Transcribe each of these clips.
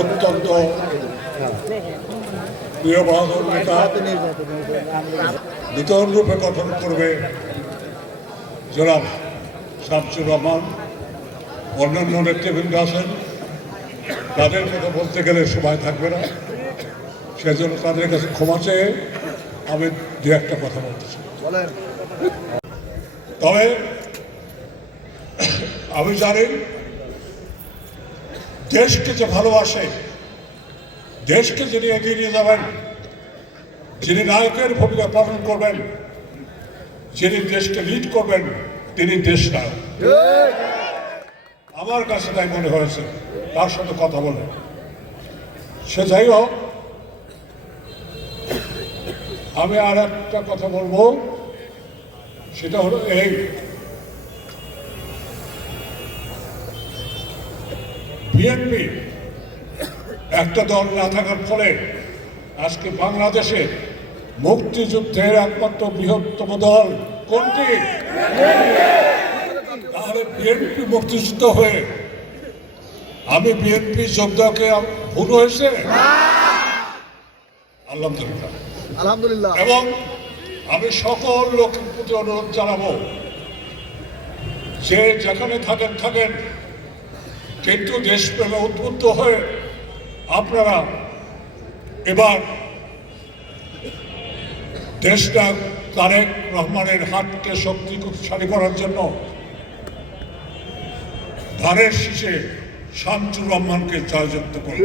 অত্যন্ত প্রিয় বাহাদুর নেতা নূতন রূপে গঠন করবে জনাব শামসুর রহমান। অন্যান্য নেতৃবৃন্দ আছেন, তাদের কথা বলতে গেলে সময় থাকবে না, সেজন্য তাদের কাছে ক্ষমা চেয়ে আমি দু একটা কথা বলতে চাই। তবে আমি জানি দেশকে যে ভালোবাসে, দেশকে যিনি এগিয়ে নিয়ে যাবেন, যিনি নায়কের ভূমিকা পালন করবেন, যিনি দেশকে লিড করবেন, তিনি দেশ নায়ক। আমার কাছে তাই মনে হয়েছে তার সাথে কথা বলে। সে যাই হোক, আমি আর একটা কথা বলবো, সেটা হলো এই বিএনপি একটা দল না থাকার ফলে আজকে বাংলাদেশে মুক্তিযুদ্ধের একমাত্র বৃহত্তম দল কোনটি? তাহলে বিএনপি মুক্তিযুদ্ধ হয়ে আমি বিএনপি যোগদানকে ভুল হয়েছে? আলহামদুলিল্লাহ, আলহামদুলিল্লাহ। এবং আমি সকল লোকের প্রতি অনুরোধ জানাবো যে যেখানে থাকেন, কিন্তু দেশপ্রেমে উদ্বুদ্ধ হয়ে আপনারা এবার দেশটা তারেক রহমানের হাতকে শক্তিশালী করার জন্য ধানের শীষে শামসুর রহমানকে জয়যুক্ত করুন।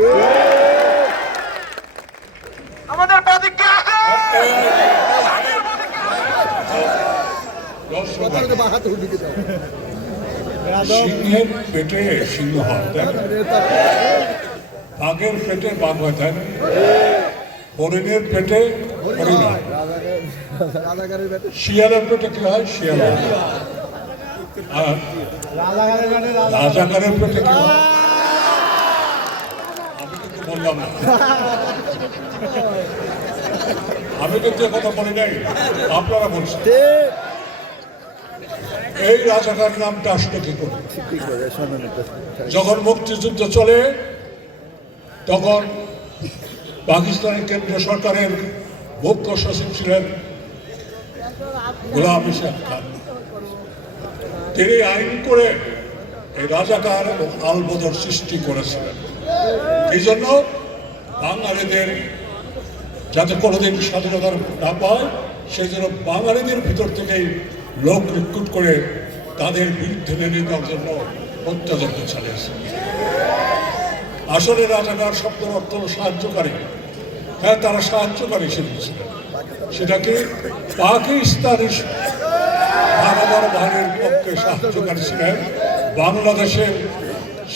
সিংহের পেটে সিংহ হয়, বাঘের পেটে বাঘ হয়, তাই না? হরিণের পেটে হরিণ হয়, শিয়ালের পেটে কি হয়? শিয়াল হয়। আর রাজাকারের পেটে কি হয়? আমি কিন্তু বললাম না, আমি কিন্তু কথা বলি নাই, আপনারা বলছেন। এই রাজাকার নামটা আসলে কি করে? যখন মুক্তিযুদ্ধ চলে তখন পাকিস্তানের কেন্দ্রীয় সরকারের মুখ্য সচিব ছিলেন গোলাম ইসহাক খান। তিনি আইন করে এই রাজাকার এবং আলবদর সৃষ্টি করেছিলেন। এই জন্য বাঙালিদের যাতে কোনোদিন স্বাধীনতা না পায়, সেই জন্য বাঙালিদের ভিতর থেকেই লোক রিক্রুট করে তাদের বিরুদ্ধে নিয়ে যাওয়ার জন্য অত্যাচার চালিয়েছে। আসলে রাজাকার শব্দের অর্থ সাহায্যকারী। হ্যাঁ, তারা সাহায্যকারী ছিলেন। সেটাকে পাকিস্তানি হানাদার বাহিনীর পক্ষে সাহায্যকারী ছিলেন, বাংলাদেশের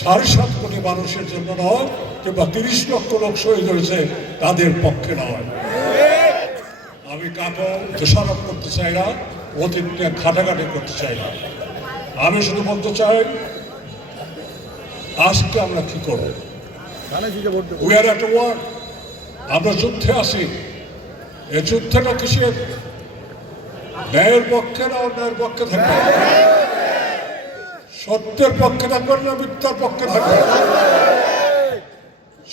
7.5 কোটি মানুষের জন্য নয়, কিংবা 30 লক্ষ লোক শহীদ হয়েছে তাদের পক্ষে নয়। আমি কাউকে দোষারোপ করতে চাই না, অতীতকে ঘাটাঘাটি করতে চাই না। আমি শুধু বলতে চাই আজকে আমরা কি করব? We are at war. আমরা যুদ্ধে আছি। এই যুদ্ধটা কিসের? ন্যায়ের পক্ষে না অন্যায়ের পক্ষে থাকবে? সত্যের পক্ষে থাকবেন না মিথ্যার পক্ষে থাকবেন?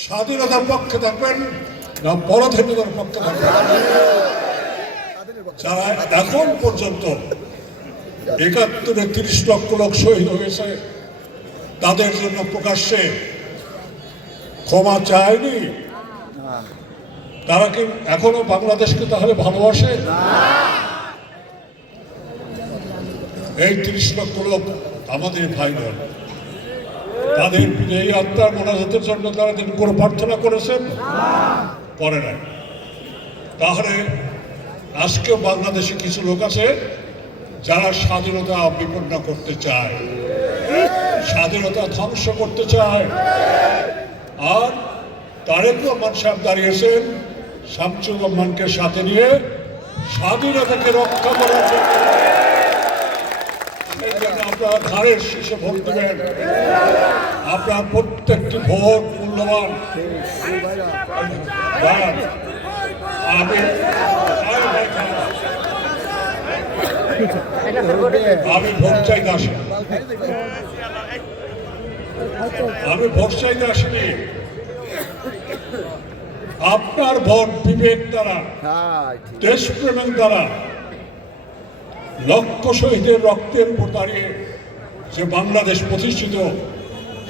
স্বাধীনতার পক্ষে থাকবেন না পরাধীনতার পক্ষে থাকবেন? যারা এখন পর্যন্ত 71-এ 30 লক্ষ লোক শহীদ হয়েছে, তাদের জন্য প্রকাশ্যে ক্ষমা চায়নি, তারা কি এখনো বাংলাদেশকে তাহলে ভালোবাসে? এই 30 লক্ষ লোক আমাদের ভাই বোন, তাদের এই আত্মার মোনাজাতের জন্য তারা দিন কোনো প্রার্থনা করেছেন? করে নাই। তাহলে আজকেও বাংলাদেশে কিছু লোক আছে যারা স্বাধীনতা বিপন্ন করতে চায়, স্বাধীনতা ধ্বংস করতে চায়। আর তারেক রহমান সাহেব দাঁড়িয়েছেন শামসুর রহমানকে সাথে নিয়ে স্বাধীনতাকে রক্ষা করার জন্য। সেই জন্য আপনারা ধারের শীষে ভোট দেবেন। আপনার প্রত্যেকটি ভোট মূল্যবান। আমি ভোট চাই না। আমি ভোট চাইতে আসিনি, আপনার ভোট বিবেক দ্বারা, দেশপ্রেমের দ্বারা, লক্ষ শহীদের রক্তের উপর দাঁড়িয়ে যে বাংলাদেশ প্রতিষ্ঠিত,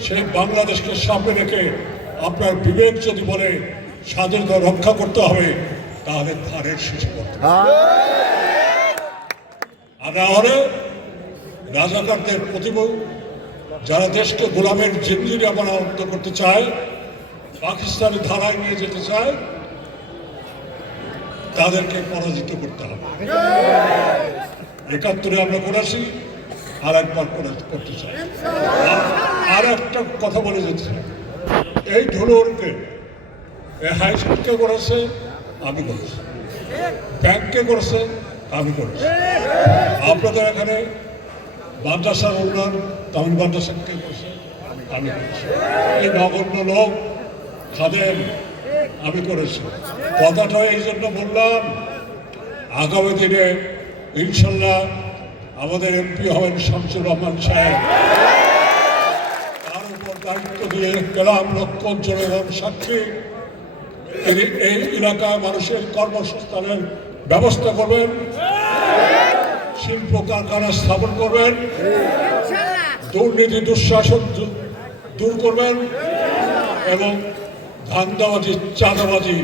সেই বাংলাদেশকে সামনে রেখে আপনার বিবেক যদি বলে স্বাধীনতা রক্ষা করতে হবে, তাহলে ধানের শীষে করতে হবে। আর না হলে রাজাকারদের প্রতিভূ যারা দেশকে গোলামের জিঞ্জিরে অবনত করতে চায়, পাকিস্তানি ধারায় নিয়ে যেতে চায়, তাদেরকে পরাজিত করতে হবে। ৭১ আমরা করেছি, আর একবার করতে চাই। আর একটা কথা বলে যাচ্ছে, এই ধুলোরকে হাই স্কুলকে করেছে আমি করেছি, ব্যাংককে করেছে আমি করেছি, আপনাদের এখানে মাদ্রাসার উন্নয়ন তামিল মাদ্রাসাকে করেছে আমি করেছি, এই নগণ্য লোক খাদেম আমি করেছি। কথাটা এই জন্য বললাম, আগামী দিনে ইনশাল্লাহ আমাদের এমপি হবেন শামসুর রহমান সাহেব, তার উপর দায়িত্ব দিয়ে গেলাম লক্ষণ জনগণ সাক্ষী। তিনি এই এলাকায় মানুষের কর্মসংস্থানের ব্যবস্থা করবেন, শিল্প কারখানা স্থাপন করবেন, দুর্নীতি দুঃশাসন দূর করবেন এবং ধান্দাবাজি চাঁদাবাজি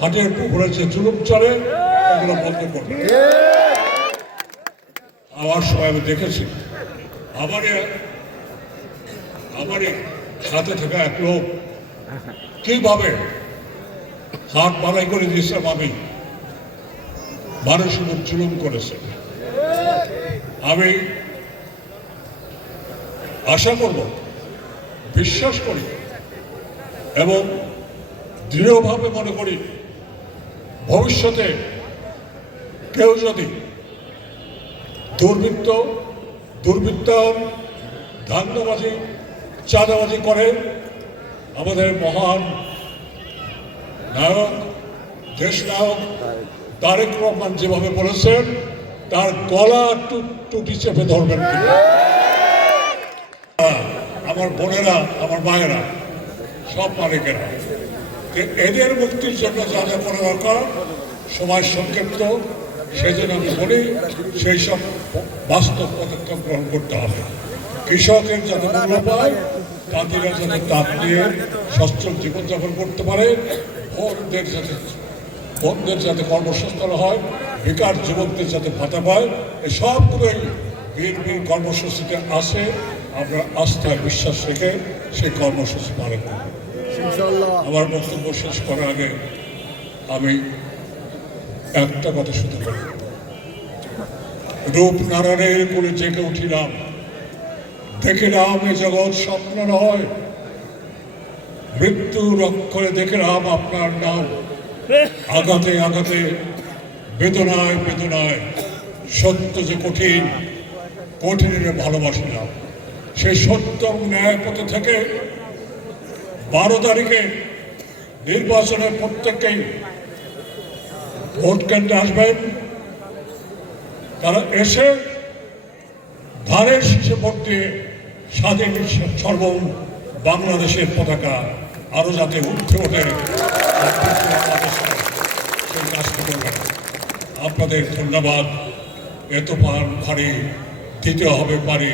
হাটের উপরে যে জুলুম চলে এগুলো বন্ধ করবেন। আমার সময় আমি দেখেছি, আমারই সাথে থাকা এক লোক কিভাবে হাত বাড়াই করে দিয়েছিলাম, আমি মানুষের উপর জুলুম করেছে। আমি আশা করব, বিশ্বাস করি এবং দৃঢ়ভাবে মনে করি, ভবিষ্যতে কেউ যদি দুর্বৃত্তায়ন ধান্দাবাজি চাঁদাবাজি করে, আমাদের মহান নায়ক দেশ নায়ক তারেক রহমান যেভাবে বলেছেন, তার গলা টুটি চেপে ধরবেন। আমার বোনেরা, আমার মায়েরা, সব মালিকেরা, এদের মুক্তির জন্য যা যা করা দরকার, সময় সংক্ষিপ্ত, সেজন্য আমি বলি সেই সব বাস্তব পদক্ষেপ গ্রহণ করতে হবে। কৃষকের যাতে মূল্য পায়, তাঁতিরা যাতে তাঁত নিয়ে সচ্ছল জীবনযাপন করতে পারে, বোনদের যাতে কর্মসংস্থান হয়, বেকার যুবকদের যাতে ভাতা পায়, এই সবগুলোই বিএনপির কর্মসূচিতে আসে। আমরা আস্থায় বিশ্বাস রেখে সেই কর্মসূচি পালন করব। আমার বক্তব্য শেষ করার আগে আমি একটা কথা শুধু বলি, রূপনারায়ণের কোলে জেগে উঠিলাম, দেখিলাম এ জগৎ স্বপ্ন নয়, মৃত্যুর অক্ষরে দেখিলাম আপনার নাম, আঘাতে আঘাতে বেদনায় বেদনায় সত্য যে কঠিন, কঠিনের ভালোবাসিলাম। সেই সত্য ন্যায় পথে থেকে 12 তারিখে নির্বাচনে প্রত্যেককেই ভোট কেন্দ্রে আসবেন, তারা এসে ধানের শীষে ভোট দিয়ে স্বাধীন বাংলাদেশের পতাকা আরো যাতে উঠে ওঠে সেই কাজটি করবেন। আপনাদের ধন্যবাদ। এত ভারী দিতে হবে পারি,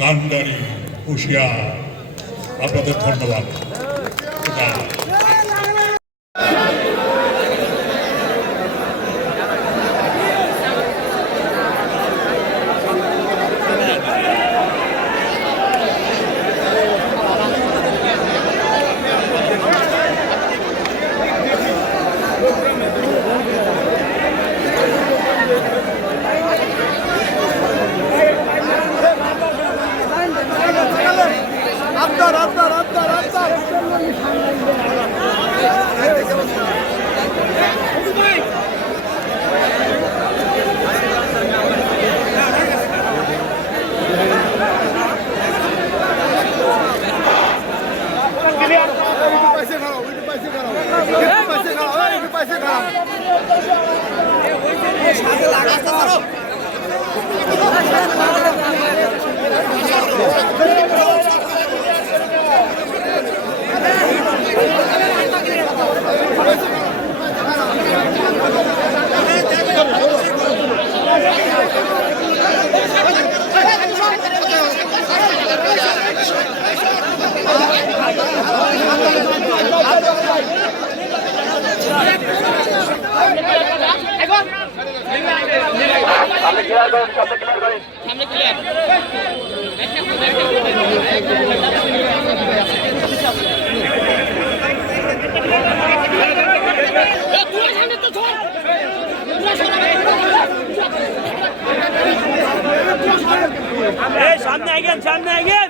কান্ডারি হুঁশিয়ার। আপনাদের ধন্যবাদ। সামনে ক্লিয়ার সামনে আগেন সামনে আগেন